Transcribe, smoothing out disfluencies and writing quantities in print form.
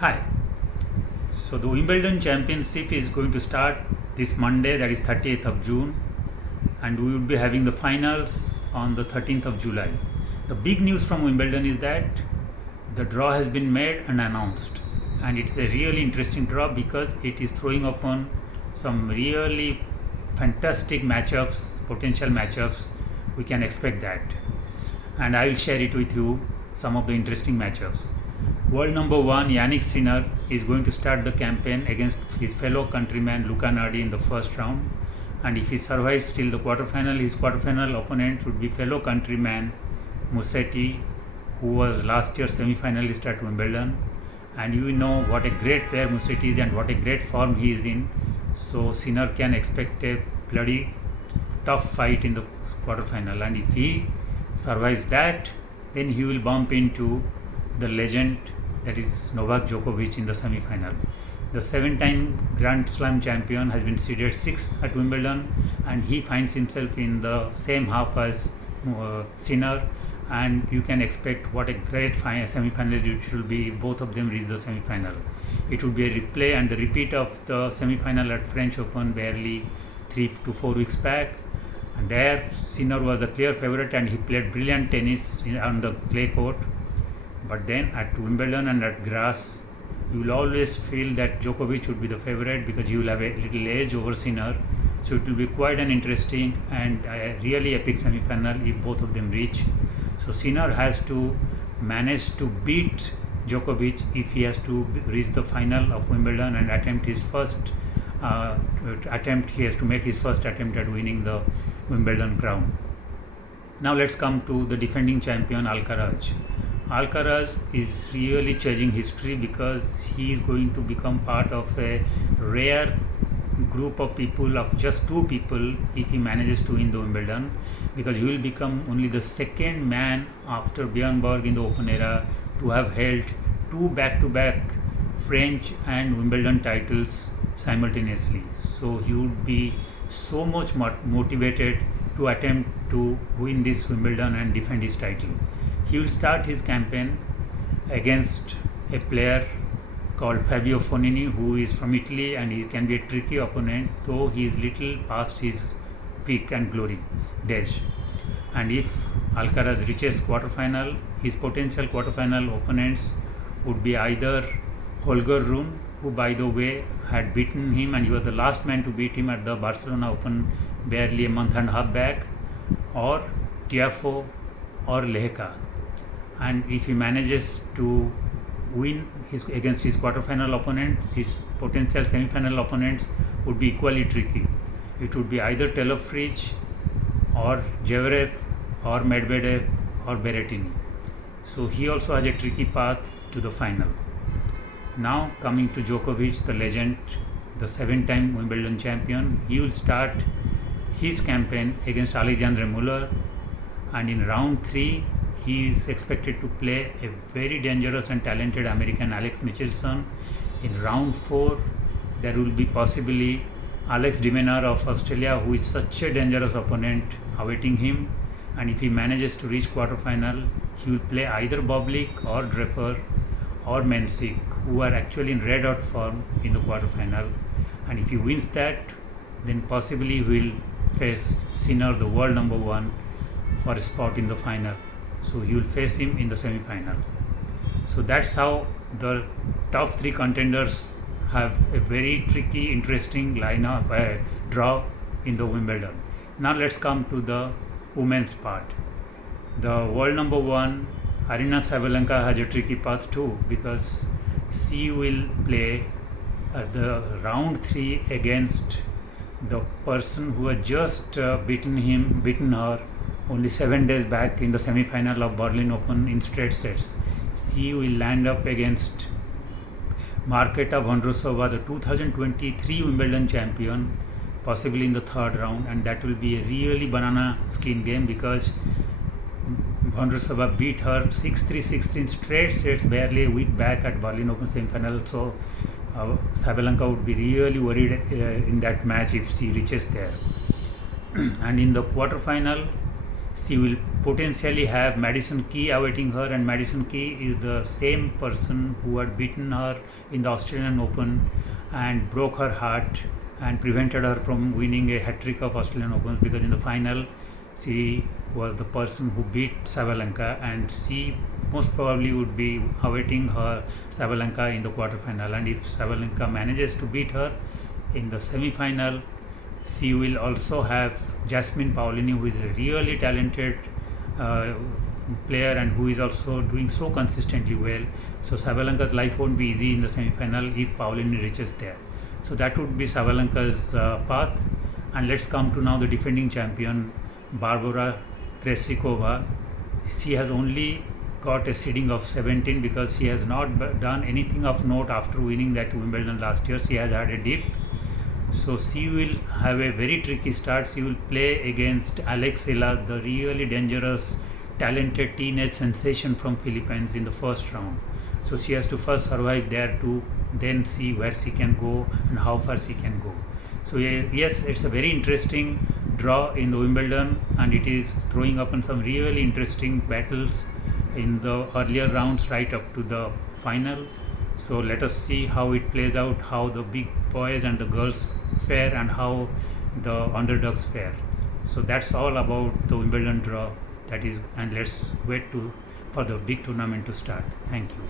Hi. So the Wimbledon Championship is going to start this Monday, that is 30th of June, and we will be having the finals on the 13th of July. The big news from Wimbledon is that the draw has been made and announced, and it's a really interesting draw because it is throwing upon some really fantastic matchups, potential matchups. We can expect that, and I will share it with you, some of the interesting matchups. World number one Yannick Sinner is going to start the campaign against his fellow countryman Luca Nardi in the first round, and if he survives till the quarterfinal, his quarterfinal opponent would be fellow countryman Musetti, who was last year's semi-finalist at Wimbledon. And you know what a great player Musetti is and what a great form he is in. So Sinner can expect a bloody tough fight in the quarterfinal, and if he survives that, then he will bump into the legend, that is Novak Djokovic, in the semi-final. The 7-time Grand Slam champion has been seeded 6th at Wimbledon, and he finds himself in the same half as Sinner, and you can expect what a great semi-final it will be if both of them reach the semi-final. It will be a replay and the repeat of the semi-final at French Open barely 3 to 4 weeks back, and there Sinner was the clear favorite and he played brilliant tennis on the clay court. But then at Wimbledon and at grass, you will always feel that Djokovic would be the favorite because he will have a little edge over Sinner. So it will be quite an interesting and a really epic semi-final if both of them reach. So Sinner has to manage to beat Djokovic if he has to reach the final of Wimbledon and attempt his first attempt. He has to make his first attempt at winning the Wimbledon crown. Now let's come to the defending champion Alcaraz. Alcaraz is really changing history because he is going to become part of a rare group of people, of just 2 people, if he manages to win the Wimbledon, because he will become only the second man after Bjorn Borg in the Open era to have held 2 back-to-back French and Wimbledon titles simultaneously. So he would be so much motivated to attempt to win this Wimbledon and defend his title. He will start his campaign against a player called Fabio Fognini, who is from Italy, and he can be a tricky opponent, though he is little past his peak and glory days. And if Alcaraz reaches quarterfinal, his potential quarterfinal opponents would be either Holger Rune, who by the way had beaten him and he was the last man to beat him at the Barcelona Open barely a month and a half back, or Tiafoe or Lehecka. And if he manages to win against his quarterfinal opponents, his potential semi-final opponents would be equally tricky. It would be either Taylor Fritz or Zverev or Medvedev or Berrettini. So he also has a tricky path to the final. Now coming to Djokovic, the legend, the 7-time Wimbledon champion, he will start his campaign against Alexandre Muller, and in round 3 he is expected to play a very dangerous and talented American Alex Michelson. In round 4, there will be possibly Alex de Minaur of Australia, who is such a dangerous opponent awaiting him. And if he manages to reach quarterfinal, he will play either Bublik or Draper or Mensik, who are actually in red hot form in the quarterfinal. And if he wins that, then possibly he will face Sinner, the world number 1, for a spot in the final. So he will face him in the semi-final. So that's how the top 3 contenders have a very tricky, interesting lineup draw in the Wimbledon. Now let's come to the women's part. The world number 1 Aryna Sabalenka has a tricky path too, because she will play the round 3 against the person who had just beaten her only 7 days back in the semi-final of Berlin Open in straight sets. She will land up against Marketa Vondrousova, the 2023 Wimbledon champion, possibly in the 3rd round, and that will be a really banana skin game because Vondrousova beat her 6-3, 6-3 in straight sets barely a week back at Berlin Open semi-final. So Sabalenka would be really worried in that match if she reaches there. And in the quarterfinal, She will potentially have Madison Key awaiting her, and Madison Key is the same person who had beaten her in the Australian Open and broke her heart and prevented her from winning a hat-trick of Australian Opens, because in the final she was the person who beat Sabalenka, and she most probably would be awaiting her Sabalenka in the quarterfinal. And if Sabalenka manages to beat her in the semi-final, she will also have Jasmine Paolini, who is a really talented player and who is also doing so consistently well. So Sabalenka's life won't be easy in the semi-final if Paolini reaches there. So that would be Sabalenka's path. And let's come to now the defending champion, Barbora Krejcikova. She has only got a seeding of 17 because she has not done anything of note after winning that Wimbledon last year. She has had a dip. So she will have a very tricky start. She will play against Alex Sela, the really dangerous, talented teenage sensation from Philippines, in the first round. So she has to first survive there to then see where she can go and how far she can go. So yes, it's a very interesting draw in the Wimbledon, and it is throwing up on some really interesting battles in the earlier rounds right up to the final. So let us see how it plays out, how the big boys and the girls fare and how the underdogs fare. So that's all about the Wimbledon draw. That is, and let's wait for the big tournament to start. Thank you.